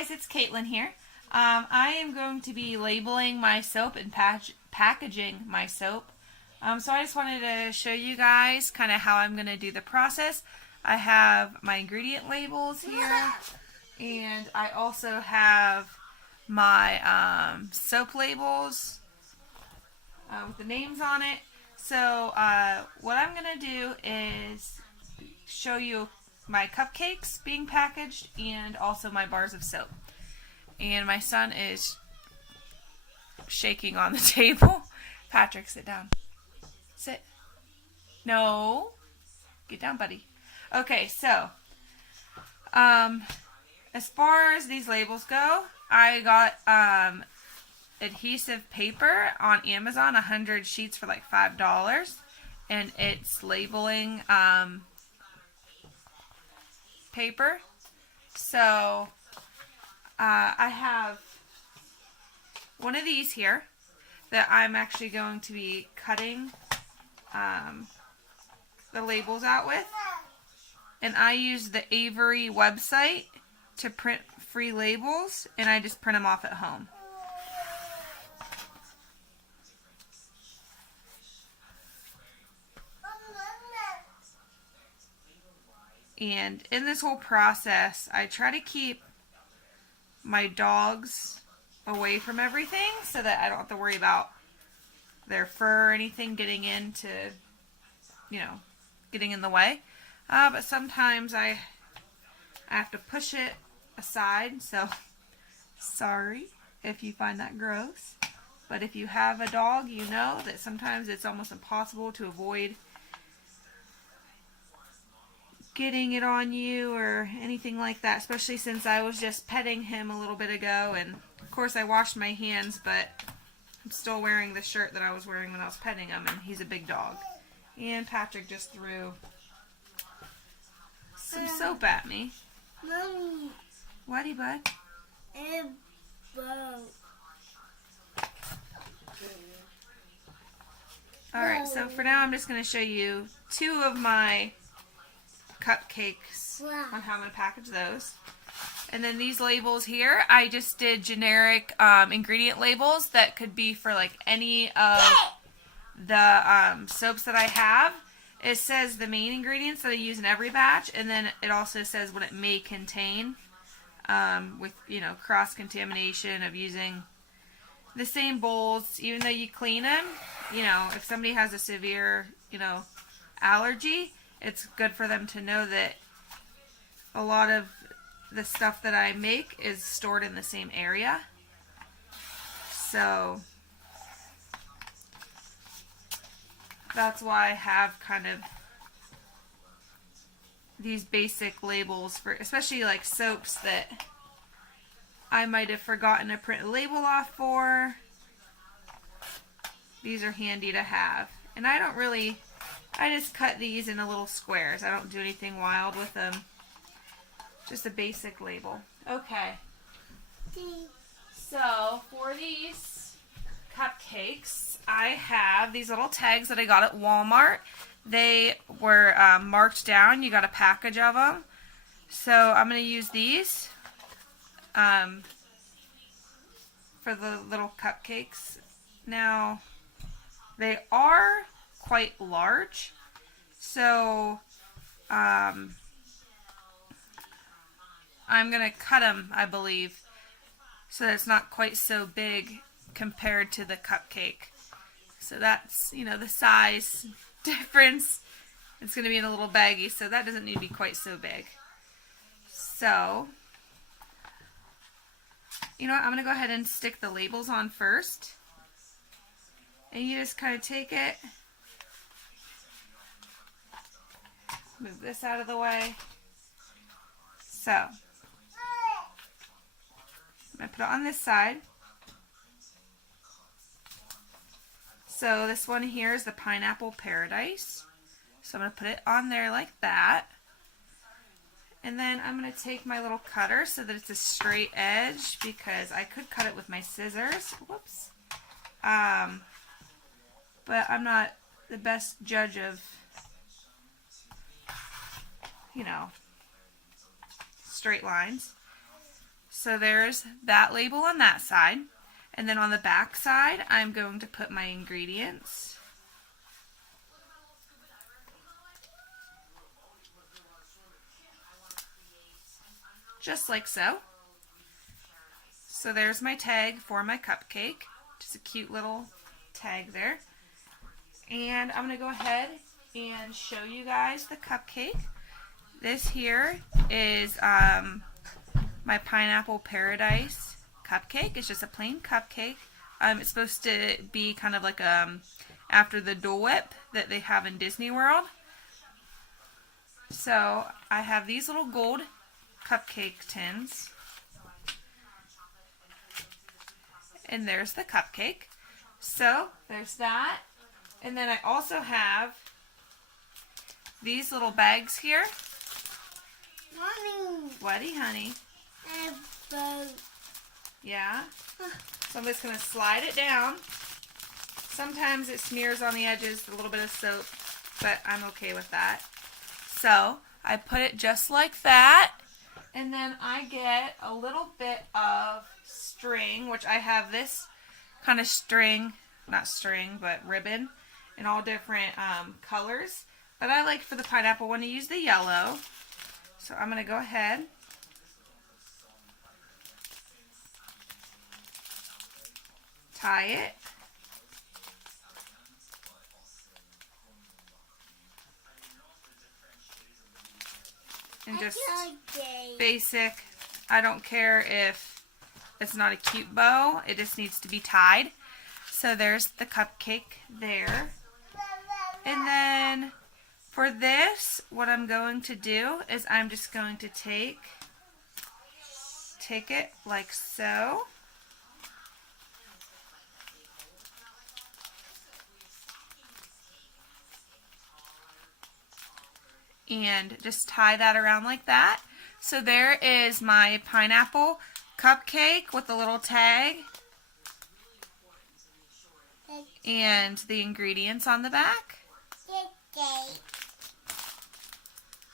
guys, it's Caitlin here. I am going to be labeling my soap and packaging my soap. So I just wanted to show you guys kind of how I'm going to do the process. I have my ingredient labels here, and I also have my soap labels with the names on it. So what I'm going to do is show you my cupcakes being packaged and also my bars of soap. And my son is shaking on the table. Patrick, sit down. Sit. No. Get down, buddy. Okay, so as far as these labels go, I got adhesive paper on Amazon, 100 sheets for like $5, and it's labeling paper. So I have one of these here that I'm actually going to be cutting the labels out with, and I use the Avery website to print free labels, and I just print them off at home. And in this whole process, I try to keep my dogs away from everything so that I don't have to worry about their fur or anything getting into, getting in the way. But sometimes I have to push it aside, so sorry if you find that gross. But if you have a dog, you know that sometimes it's almost impossible to avoid getting it on you or anything like that, especially since I was just petting him a little bit ago, and of course I washed my hands, but I'm still wearing the shirt that I was wearing when I was petting him, and he's a big dog. And Patrick just threw some soap at me. Mommy. Whatty, bud? It broke. Alright, so for now I'm just going to show you two of my cupcakes on how I'm going to package those. And then these labels here, I just did generic ingredient labels that could be for like any of the soaps that I have. It says the main ingredients that I use in every batch, and then it also says what it may contain with, cross-contamination of using the same bowls. Even though you clean them, if somebody has a severe, allergy, it's good for them to know that a lot of the stuff that I make is stored in the same area. So that's why I have kind of these basic labels for, especially like soaps that I might have forgotten to print a label off for. These are handy to have. And I just cut these into little squares. I don't do anything wild with them. Just a basic label. Okay. So for these cupcakes, I have these little tags that I got at Walmart. They were marked down. You got a package of them. So I'm going to use these for the little cupcakes. Now, they are quite large. So I'm going to cut them, I believe, so that it's not quite so big compared to the cupcake. So that's, the size difference. It's going to be in a little baggie, so that doesn't need to be quite so big. So, I'm going to go ahead and stick the labels on first. And you just kind of take it, move this out of the way. So, I'm going to put it on this side. So this one here is the Pineapple Paradise. So I'm going to put it on there like that. And then I'm going to take my little cutter so that it's a straight edge, because I could cut it with my scissors. Whoops. But I'm not the best judge of, straight lines. So there's that label on that side. And then on the back side, I'm going to put my ingredients. Just like so. So there's my tag for my cupcake. Just a cute little tag there. And I'm going to go ahead and show you guys the cupcake. This here is my Pineapple Paradise cupcake. It's just a plain cupcake. It's supposed to be kind of like after the Dole Whip that they have in Disney World. So I have these little gold cupcake tins. And there's the cupcake. So there's that. And then I also have these little bags here. Mommy. Whatty, honey? Boat. Yeah. So I'm just going to slide it down. Sometimes it smears on the edges, a little bit of soap, but I'm okay with that. So I put it just like that. And then I get a little bit of string, which I have this kind of string, not string, but ribbon in all different colors. But I like for the pineapple one to use the yellow. So I'm going to go ahead. Tie it. And just basic. I don't care if it's not a cute bow. It just needs to be tied. So there's the cupcake there. And then for this, what I'm going to do is I'm just going to take it like so. And just tie that around like that. So there is my pineapple cupcake with the little tag and the ingredients on the back.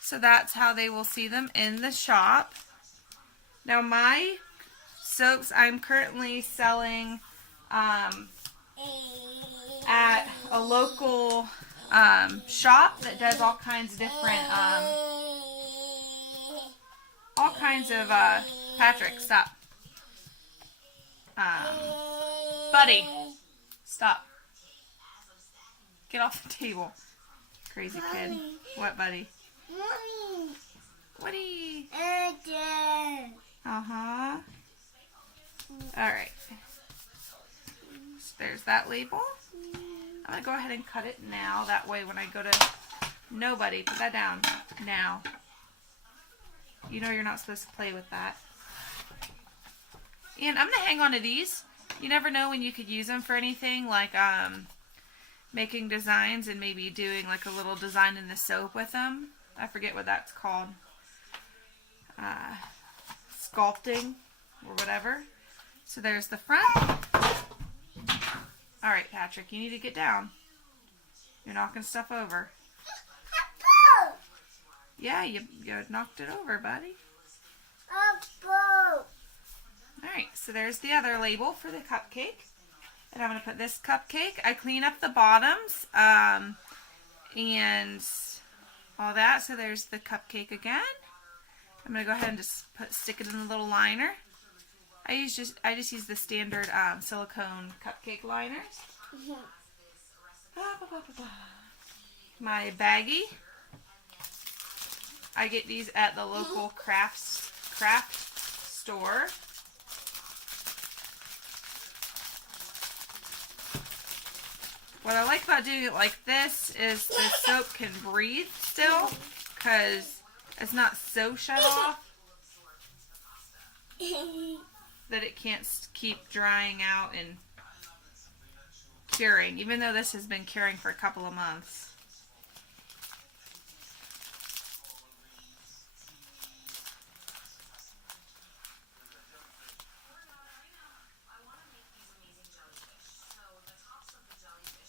So that's how they will see them in the shop. Now my soaps I'm currently selling at a local shop that does all kinds of different, Patrick, stop. Buddy, stop. Get off the table. Crazy kid. Mommy. What, buddy? Mommy. Woody. Uh-huh. Alright. So there's that label. I'm going to go ahead and cut it now. That way when I go to... Nobody, put that down. Now. You know you're not supposed to play with that. And I'm going to hang on to these. You never know when you could use them for anything, like making designs and maybe doing like a little design in the soap with them. I forget what that's called. Sculpting or whatever. So there's the front. Alright, Patrick, you need to get down. You're knocking stuff over. Yeah, you knocked it over, buddy. Alright, so there's the other label for the cupcake. And I'm going to put this cupcake. I clean up the bottoms and all that. So there's the cupcake again. I'm going to go ahead and just stick it in the little liner. I just use the standard silicone cupcake liners. My baggie. I get these at the local craft store. What I like about doing it like this is the soap can breathe still because it's not so shut off that it can't keep drying out and curing, even though this has been curing for a couple of months.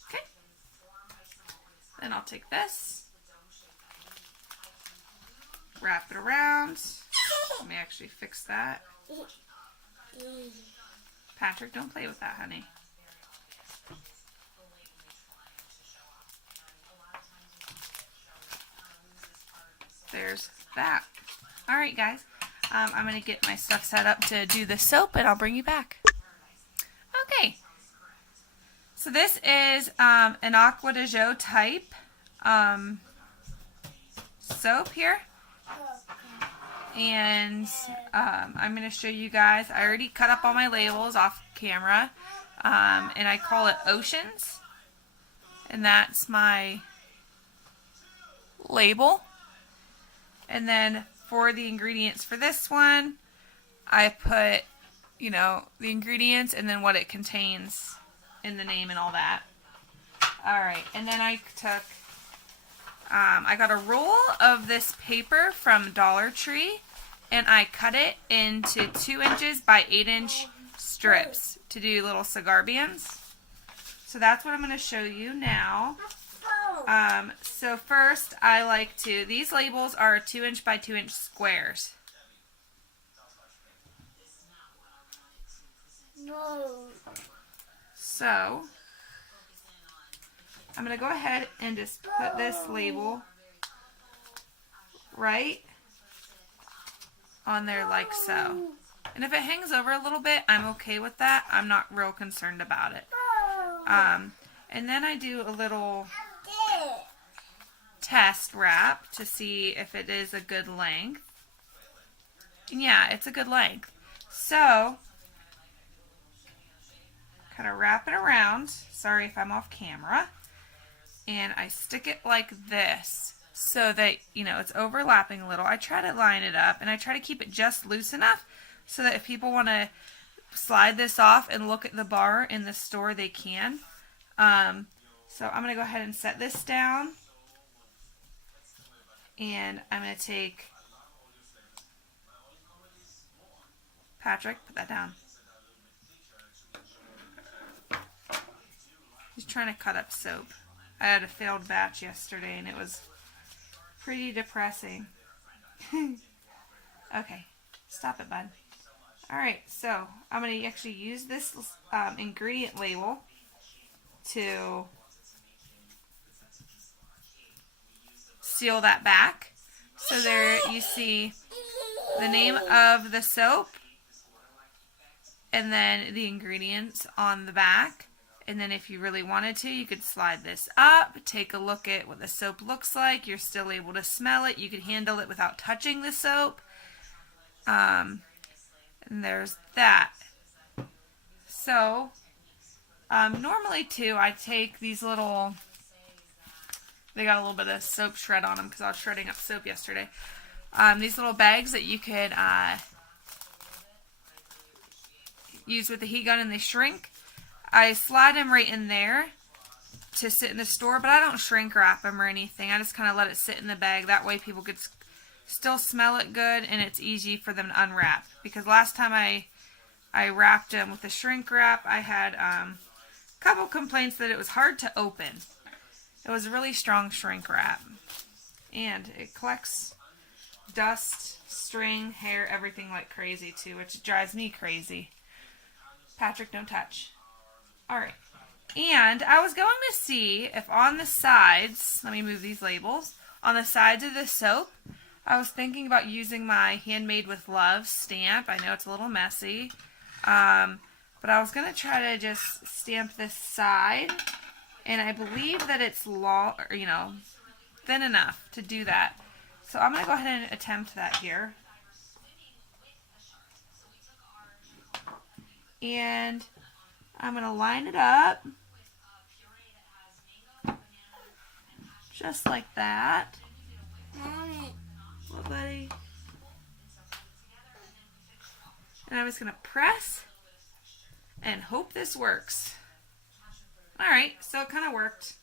Okay. Then I'll take this, wrap it around. Let me actually fix that. Patrick, don't play with that, honey. There's that. Alright, guys. I'm going to get my stuff set up to do the soap, and I'll bring you back. Okay. So this is an Aqua de Jo type soap here. And I'm going to show you guys. I already cut up all my labels off camera. And I call it Oceans. And that's my label. And then for the ingredients for this one, I put, you know, the ingredients and then what it contains in the name and all that. Alright, and then I took, I got a roll of this paper from Dollar Tree, and I cut it into 2 inches by 8 inch strips to do little cigar bands. So that's what I'm going to show you now. So first I like to, these labels are 2 inch by 2 inch squares. No. So I'm going to go ahead and just put this label right on there like so. And if it hangs over a little bit, I'm okay with that. I'm not real concerned about it. And then I do a little test wrap to see if it is a good length. And yeah, it's a good length. So, kind of wrap it around. Sorry if I'm off camera. And I stick it like this so that, you know, it's overlapping a little. I try to line it up, and I try to keep it just loose enough so that if people want to slide this off and look at the bar in the store, they can. So I'm going to go ahead and set this down. And I'm going to take, Patrick, put that down. He's trying to cut up soap. I had a failed batch yesterday, and it was pretty depressing. Okay, stop it, bud. Alright, so I'm going to actually use this ingredient label to seal that back. So there you see the name of the soap and then the ingredients on the back. And then if you really wanted to, you could slide this up, take a look at what the soap looks like. You're still able to smell it. You could handle it without touching the soap. And there's that. So, normally too, I take these little, they got a little bit of soap shred on them because I was shredding up soap yesterday. These little bags that you could use with the heat gun, and they shrink. I slide them right in there to sit in the store, but I don't shrink wrap them or anything. I just kind of let it sit in the bag. That way people could still smell it good, and it's easy for them to unwrap. Because last time I wrapped them with the shrink wrap, I had a couple complaints that it was hard to open. It was a really strong shrink wrap. And it collects dust, string, hair, everything like crazy too, which drives me crazy. Patrick, don't touch. Alright, and I was going to see if on the sides, let me move these labels, on the sides of the soap, I was thinking about using my Handmade with Love stamp. I know it's a little messy, but I was going to try to just stamp this side, and I believe that it's long, or, you know, thin enough to do that. So I'm going to go ahead and attempt that here. And I'm going to line it up just like that. Mommy. What, buddy? And I'm just going to press and hope this works. Alright, so it kind of worked.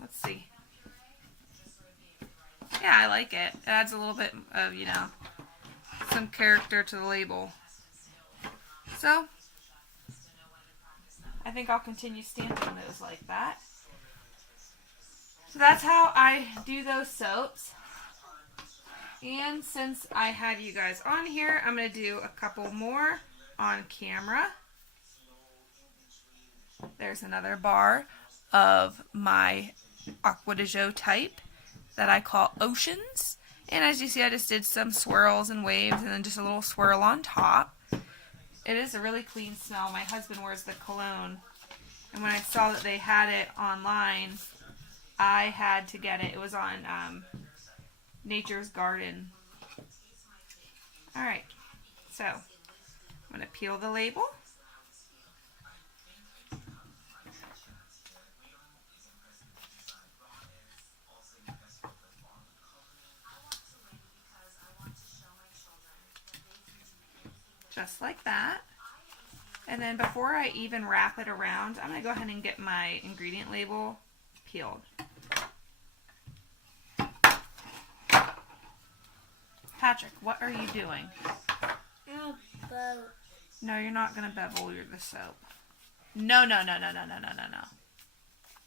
Let's see. Yeah, I like it. It adds a little bit of, you know, some character to the label. So, I think I'll continue stamping those like that. So that's how I do those soaps. And since I have you guys on here, I'm going to do a couple more on camera. There's another bar of my Aqua de Joe type that I call Oceans. And as you see, I just did some swirls and waves and then just a little swirl on top. It is a really clean smell. My husband wears the cologne. And when I saw that they had it online, I had to get it. It was on Nature's Garden. Alright, so I'm going to peel the label. Just like that. And then before I even wrap it around, I'm going to go ahead and get my ingredient label peeled. Patrick, what are you doing? No, you're not going to bevel the soap. No.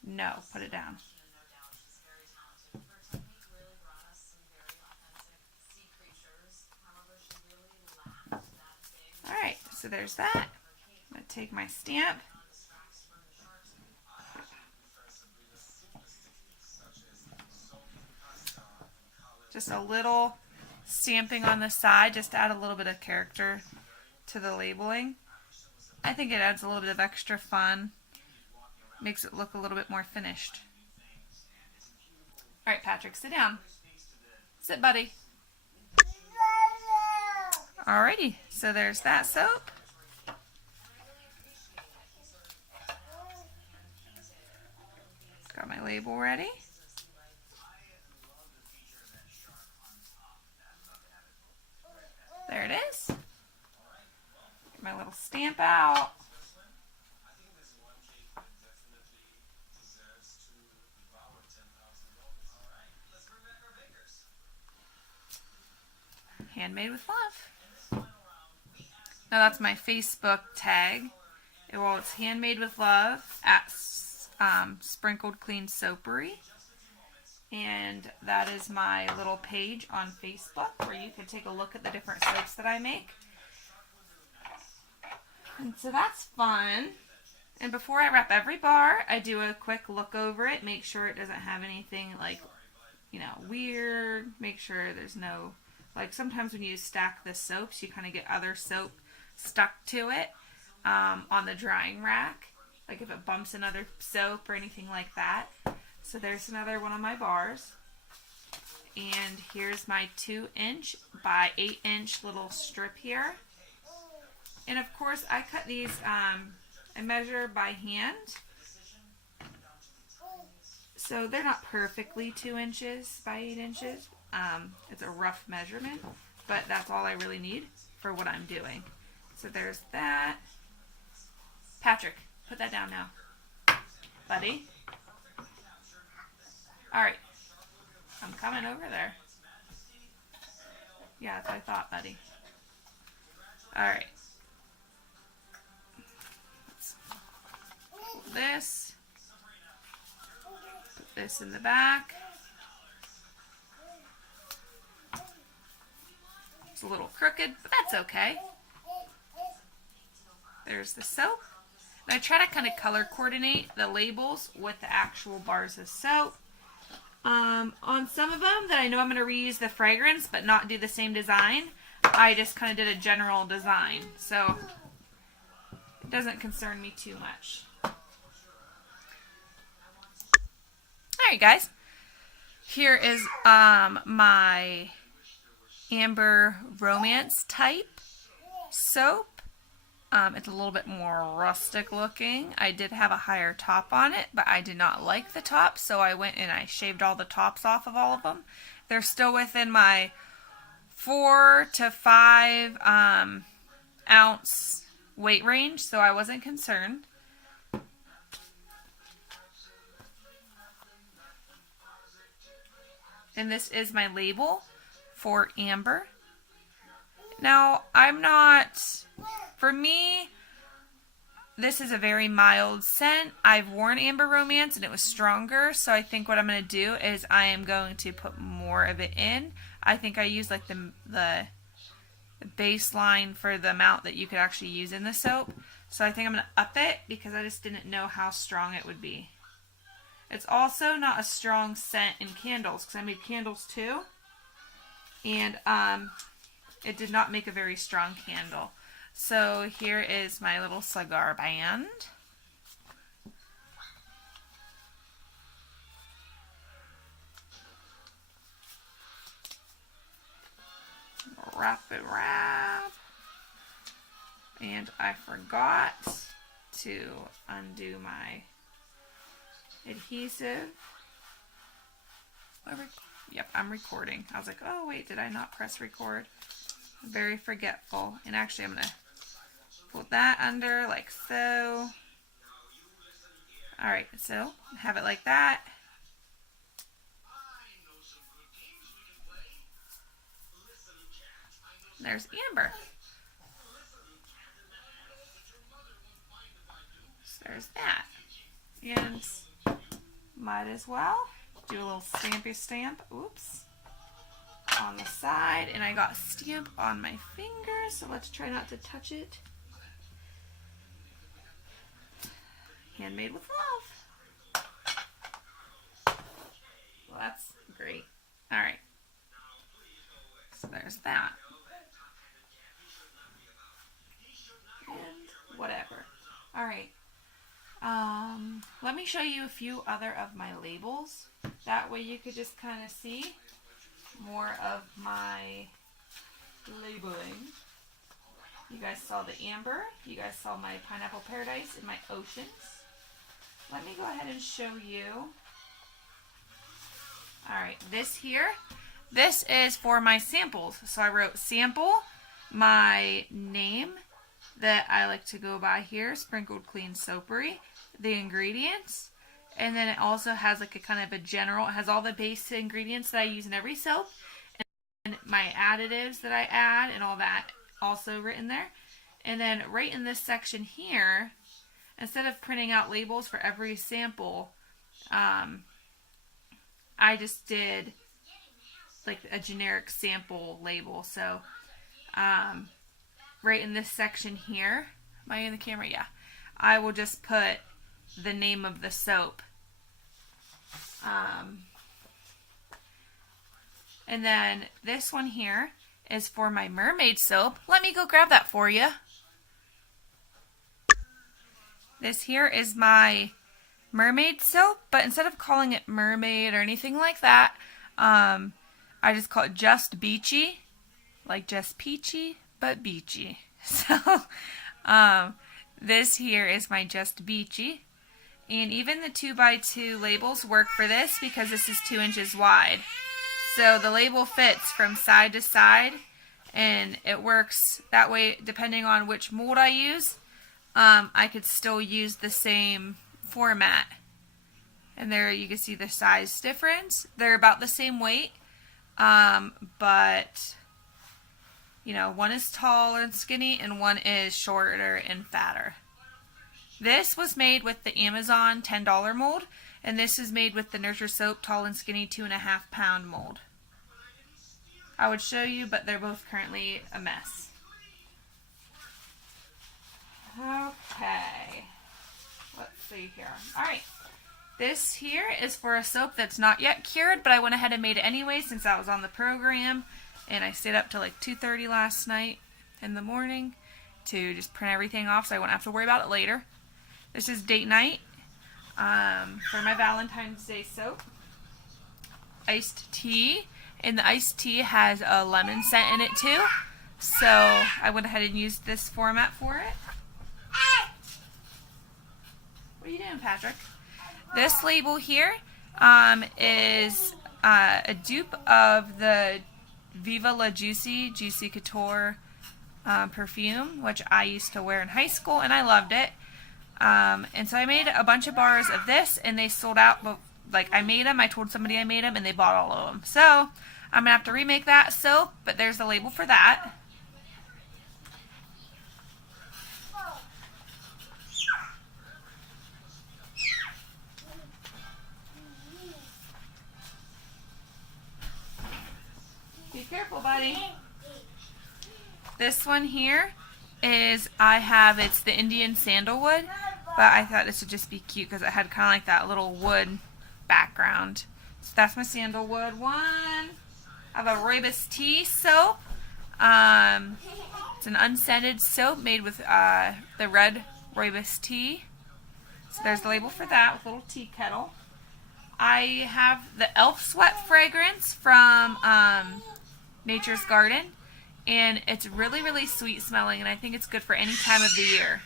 No, put it down. Alright, so there's that. I'm going to take my stamp. Just a little stamping on the side just to add a little bit of character to the labeling. I think it adds a little bit of extra fun. Makes it look a little bit more finished. Alright, Patrick, sit down. Sit, buddy. Alrighty, so there's that soap. Got my label ready. There it is. Get my little stamp out. Handmade with love. Now that's my Facebook tag. Well, it's Handmade with Love at Sprinkled Clean Soapery. And that is my little page on Facebook where you can take a look at the different soaps that I make. And so that's fun. And before I wrap every bar, I do a quick look over it, make sure it doesn't have anything like, weird. Make sure there's no, sometimes when you stack the soaps, you kind of get other soap stuck to it on the drying rack. Like if it bumps another soap or anything like that. So there's another one of my bars. And here's my 2" by 8" little strip here. And of course I cut these, I measure by hand. So they're not perfectly 2" by 8". It's a rough measurement, but that's all I really need for what I'm doing. So there's that. Patrick, put that down now. Buddy. Alright. I'm coming over there. Yeah, that's what I thought, buddy. Alright. Let's pull this. Put this in the back. It's a little crooked, but that's okay. There's the soap. And I try to kind of color coordinate the labels with the actual bars of soap. On some of them that I know I'm going to reuse the fragrance but not do the same design, I just kind of did a general design. So it doesn't concern me too much. Alright guys, here is my Amber Romance type soap. It's a little bit more rustic looking. I did have a higher top on it, but I did not like the top, so I went and I shaved all the tops off of all of them. They're still within my 4 to 5 ounce weight range, so I wasn't concerned. And this is my label for Amber. Now, for me, this is a very mild scent. I've worn Amber Romance and it was stronger, so I think what I'm going to do is I am going to put more of it in. I think I used like the baseline for the amount that you could actually use in the soap. So I think I'm going to up it because I just didn't know how strong it would be. It's also not a strong scent in candles because I made candles too. And it did not make a very strong candle. So here is my little cigar band. Wrap. And I forgot to undo my adhesive. Yep, I'm recording. I was like, oh wait, did I not press record? I'm very forgetful. And actually I'm going to put that under like so. Alright, so have it like that. There's Amber. So there's that. And might as well do a little stampy stamp. Oops. On the side. And I got stamp on my finger, so let's try not to touch it. Handmade with love. Well, that's great. Alright. So there's that. And whatever. Alright. Let me show you a few other of my labels. That way you could just kind of see more of my labeling. You guys saw the amber. You guys saw my pineapple paradise and my oceans. Let me go ahead and show you. Alright, this here. This is for my samples. So I wrote sample, my name that I like to go by here, Sprinkled Clean Soapery, the ingredients, and then it also has like a kind of a general, it has all the base ingredients that I use in every soap, and my additives that I add and all that also written there. And then right in this section here, instead of printing out labels for every sample, I just did like a generic sample label. So right in this section here, am I in the camera? Yeah. I will just put the name of the soap. And then this one here is for my mermaid soap. Let me go grab that for you. This here is my mermaid soap, but instead of calling it mermaid or anything like that, I just call it Just Beachy, like just peachy, but beachy. So, this here is my Just Beachy. And even the 2x2 labels work for this because this is 2 inches wide. So the label fits from side to side, and it works that way depending on which mold I use. I could still use the same format. And there you can see the size difference. They're about the same weight, but you know, one is tall and skinny and one is shorter and fatter. This was made with the Amazon $10 mold, and this is made with the Nurture Soap Tall and Skinny 2.5 pound mold. I would show you, but they're both currently a mess. Okay, let's see here. Alright, this here is for a soap that's not yet cured, but I went ahead and made it anyway since I was on the program, and I stayed up till like 2:30 last night in the morning to just print everything off so I won't have to worry about it later. This is date night for my Valentine's Day soap. Iced tea, and the iced tea has a lemon scent in it too, so I went ahead and used this format for it. What are you doing, Patrick? This label here is a dupe of the Viva La Juicy Couture perfume, which I used to wear in high school, and I loved it. And so I made a bunch of bars of this, and they sold out. Like, I made them, I told somebody I made them, and they bought all of them. So I'm going to have to remake that soap, but there's the label for that. Careful, buddy. This one here is, it's the Indian sandalwood, but I thought this would just be cute because it had kind of like that little wood background. So that's my sandalwood one. I have a rooibos tea soap. It's an unscented soap made with the red rooibos tea. So there's the label for that with a little tea kettle. I have the Elf Sweat fragrance from Nature's Garden, and it's really, really sweet smelling, and I think it's good for any time of the year.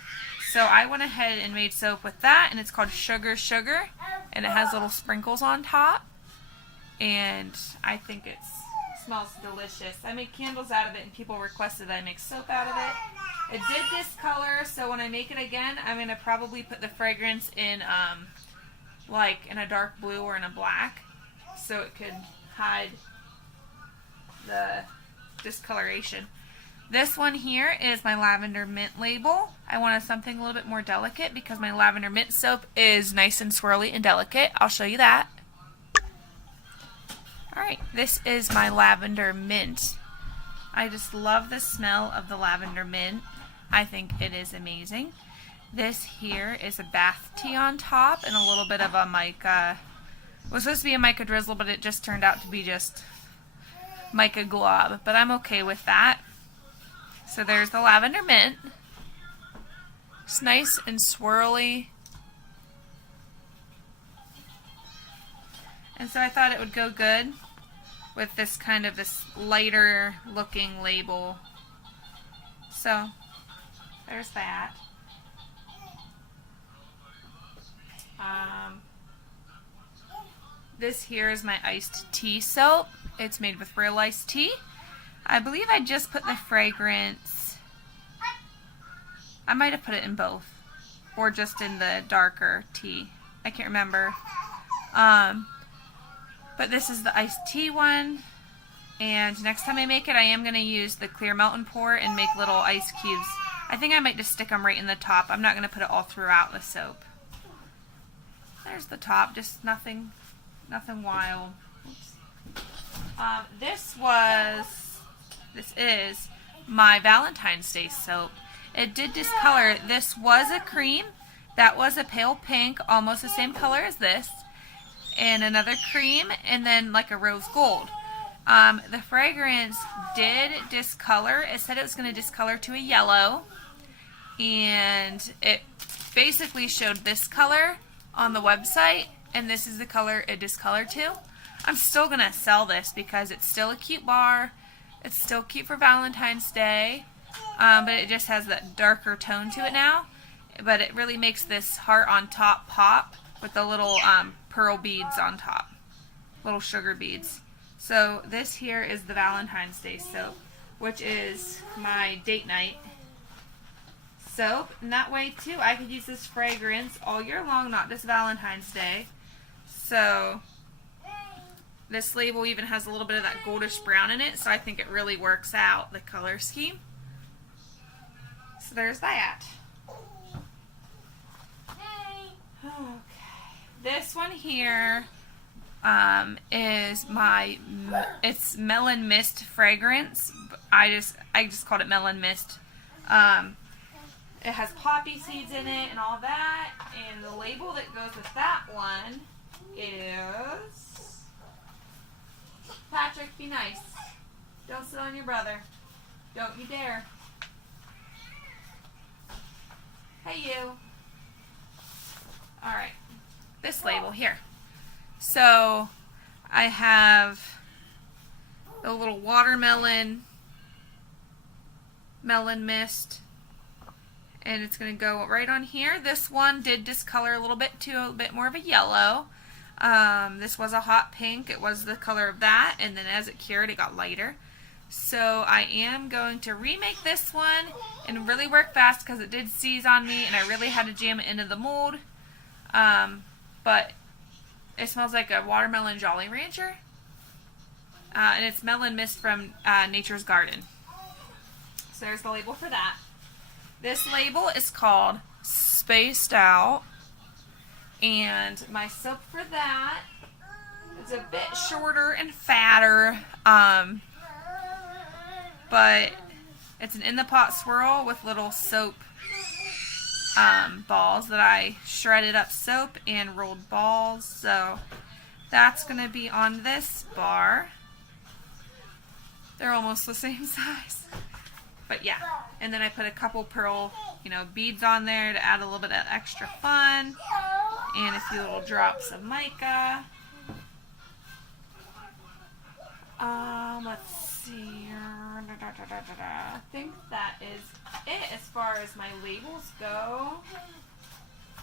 So I went ahead and made soap with that, and it's called Sugar Sugar, and it has little sprinkles on top, and I think it smells delicious. I make candles out of it, and people requested that I make soap out of it. It did discolor, so when I make it again, I'm going to probably put the fragrance in like in a dark blue or in a black, so it could hide the discoloration. This one here is my lavender mint label. I wanted something a little bit more delicate because my lavender mint soap is nice and swirly and delicate. I'll show you that. Alright, this is my lavender mint. I just love the smell of the lavender mint. I think it is amazing. This here is a bath tea on top and a little bit of a mica. It was supposed to be a mica drizzle, but it just turned out to be just mica glob. But I'm okay with that. So there's the lavender mint. It's nice and swirly. And so I thought it would go good with this lighter looking label. So there's that. This here is my iced tea soap. It's made with real iced tea. I believe I just put the fragrance. I might have put it in both, or just in the darker tea. I can't remember. But this is the iced tea one. And next time I make it, I am going to use the clear melt and pour and make little ice cubes. I think I might just stick them right in the top. I'm not going to put it all throughout the soap. There's the top, just nothing wild. This is my Valentine's Day soap. It did discolor. This was a cream. That was a pale pink, almost the same color as this. And another cream, and then like a rose gold. The fragrance did discolor. It said it was going to discolor to a yellow. And it basically showed this color on the website, and this is the color it discolored to. I'm still going to sell this because it's still a cute bar. It's still cute for Valentine's Day, but it just has that darker tone to it now. But it really makes this heart on top pop with the little pearl beads on top, little sugar beads. So this here is the Valentine's Day soap, which is my date night soap, and that way too I could use this fragrance all year long, not just Valentine's Day. So this label even has a little bit of that goldish brown in it, so I think it really works out the color scheme. So there's that. Okay, this one here is it's Melon Mist fragrance. I just called it Melon Mist. It has poppy seeds in it and all that, and the label that goes with that one is Patrick, be nice. Don't sit on your brother. Don't you dare. Hey you. Alright. This label here. So I have a little watermelon melon mist, and it's going to go right on here. This one did discolor a little bit to a bit more of a yellow. This was a hot pink. It was the color of that, and then as it cured, it got lighter. So I am going to remake this one and really work fast because it did seize on me, and I really had to jam it into the mold. But it smells like a watermelon Jolly Rancher, and it's Melon Mist from Nature's Garden. So there's the label for that. This label is called Spaced Out, and my soap for that is a bit shorter and fatter. but it's an in the pot swirl with little soap balls that I shredded up soap and rolled balls. So that's going to be on this bar. They're almost the same size. But yeah, and then I put a couple pearl, beads on there to add a little bit of extra fun. And a few little drops of mica. Let's see. I think that is it as far as my labels go.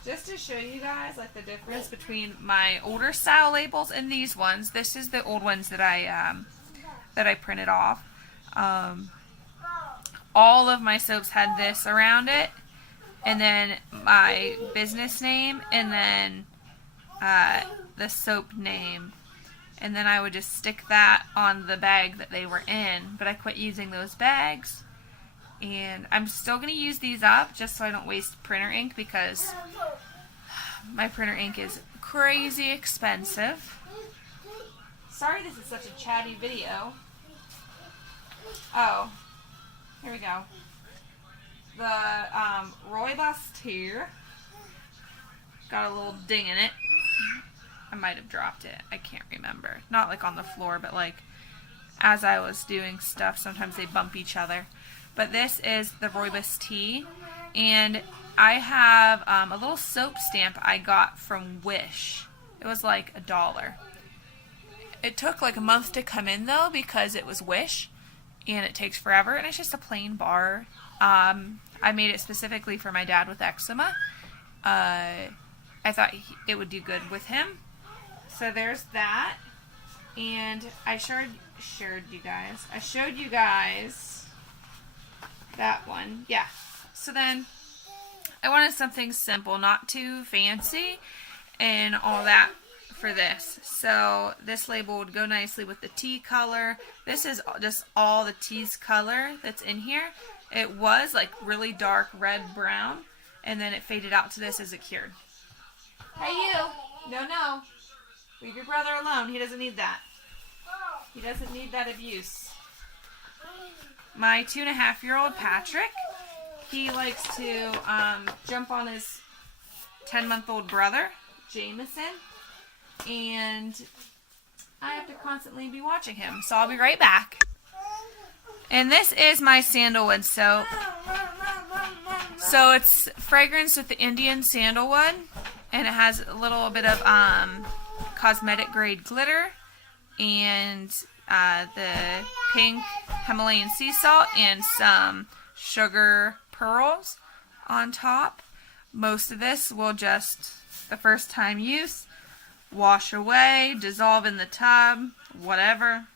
Just to show you guys like the difference between my older style labels and these ones. This is the old ones that I printed off. All of my soaps had this around it, and then my business name, and then the soap name. And then I would just stick that on the bag that they were in. But I quit using those bags. And I'm still going to use these up just so I don't waste printer ink, because my printer ink is crazy expensive. Sorry this is such a chatty video. Oh, here we go. The Rooibos here got a little ding in it. I might have dropped it. I can't remember. Not like on the floor, but like as I was doing stuff, sometimes they bump each other. But this is the Rooibos tea, and I have a little soap stamp I got from Wish. It was like $1. It took like a month to come in though, because it was Wish, and it takes forever, and it's just a plain bar. I made it specifically for my dad with eczema. I thought it would do good with him. So there's that, and I showed you guys. I showed you guys that one. Yeah. So then I wanted something simple, not too fancy and all that for this. So this label would go nicely with the tea color. This is just all the tea's color that's in here. It was like really dark red brown, and then it faded out to this as it cured. Hey you! No. Leave your brother alone. He doesn't need that. He doesn't need that abuse. My 2.5-year-old Patrick, he likes to jump on his 10-month-old brother, Jameson, and I have to constantly be watching him. So I'll be right back. And this is my sandalwood soap. So it's fragrance with the Indian sandalwood, and it has a little bit of cosmetic grade glitter and the pink Himalayan sea salt and some sugar pearls on top. Most of this will just, the first time use, wash away, dissolve in the tub, whatever.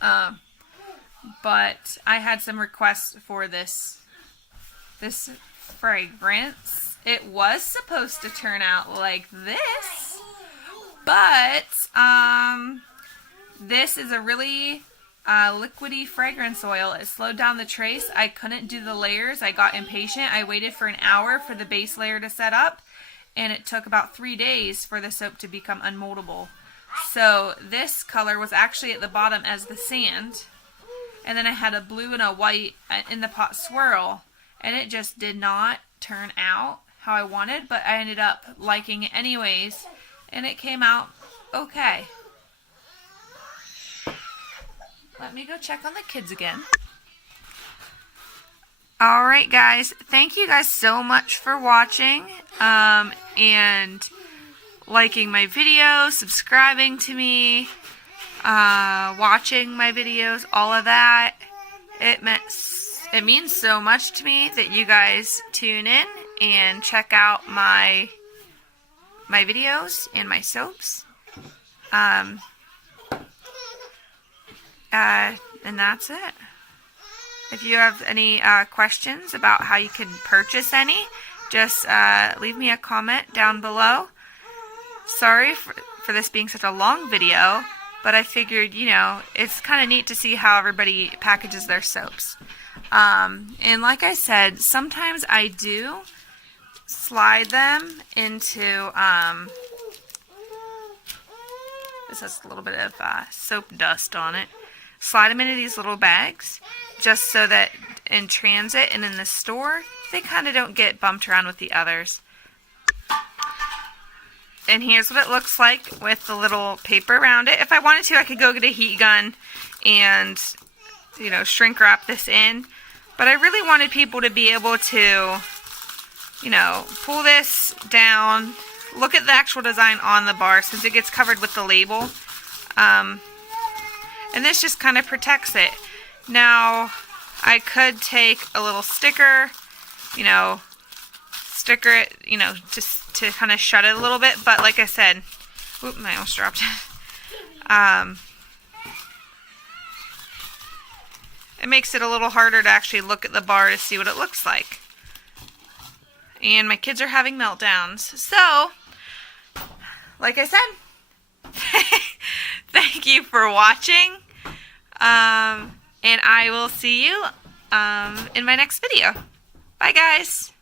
But I had some requests for this fragrance. It was supposed to turn out like this, but this is a really liquidy fragrance oil. It slowed down the trace. I couldn't do the layers. I got impatient. I waited for an hour for the base layer to set up, and it took about 3 days for the soap to become unmoldable. So this color was actually at the bottom as the sand, and then I had a blue and a white in the pot swirl, and it just did not turn out how I wanted, but I ended up liking it anyways, and it came out okay. Let me go check on the kids again. Alright guys, thank you guys so much for watching, and liking my videos, subscribing to me, watching my videos, all of that. It means so much to me that you guys tune in and check out my videos and my soaps. And that's it. If you have any questions about how you can purchase any, just leave me a comment down below. Sorry for this being such a long video, but I figured, it's kind of neat to see how everybody packages their soaps. And like I said, sometimes I do slide them into, this has a little bit of soap dust on it. slide them into these little bags just so that in transit and in the store, they kind of don't get bumped around with the others. And here's what it looks like with the little paper around it. If I wanted to, I could go get a heat gun and, you know, shrink wrap this in. But I really wanted people to be able to, you know, pull this down, look at the actual design on the bar since it gets covered with the label. And this just kind of protects it. Now, I could take a little sticker, you know, sticker it, you know, just to kind of shut it a little bit. But like I said, whoop, I almost dropped it. It makes it a little harder to actually look at the bar to see what it looks like. And my kids are having meltdowns. So, like I said, thank you for watching. And I will see you in my next video. Bye, guys.